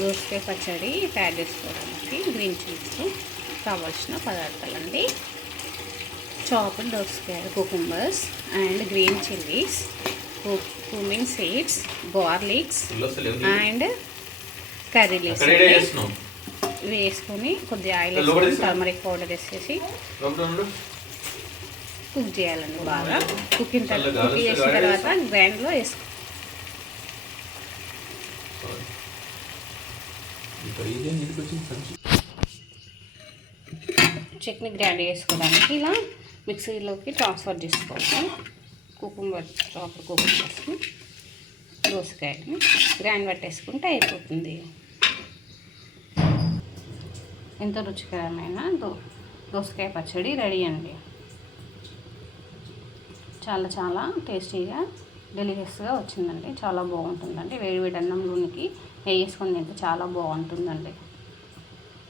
దోసకాయ పచ్చడి తయారు చేసుకోవడానికి గ్రీన్ చిల్లీస్తో కావాల్సిన పదార్థాలండి. చాప్డ్ దోసకాయ, cucumbers and green chillies, cumin seeds, garlics and curry leaves వేసుకొని కొద్దిగా ఆయిల్ వేసుకొని టర్మరిక్ పౌడర్ వేసేసి కుక్ చేయాలండి. బాగా కుక్ చేసిన తర్వాత గ్రైండ్లో వేసుకో. చట్నీ గ్రైండ్ చేసుకోవడానికి ఇలా మిక్సీలోకి ట్రాన్స్ఫర్ చేసుకోవాలి. చాప్డ్ కుకుంబర్స్ని, దోసకాయని గ్రైండ్ పట్టేసుకుంటే అయిపోతుంది. ఎంతో రుచికరమైన దోసకాయ పచ్చడి రెడీ అండి. చాలా చాలా టేస్టీగా డెలిషియస్గా వచ్చిందండి. చాలా బాగుంటుందండి. వేడి వేడి అన్నంలోనికి నెయ్యి వేసుకొని తింటే చాలా బాగుంటుందండి.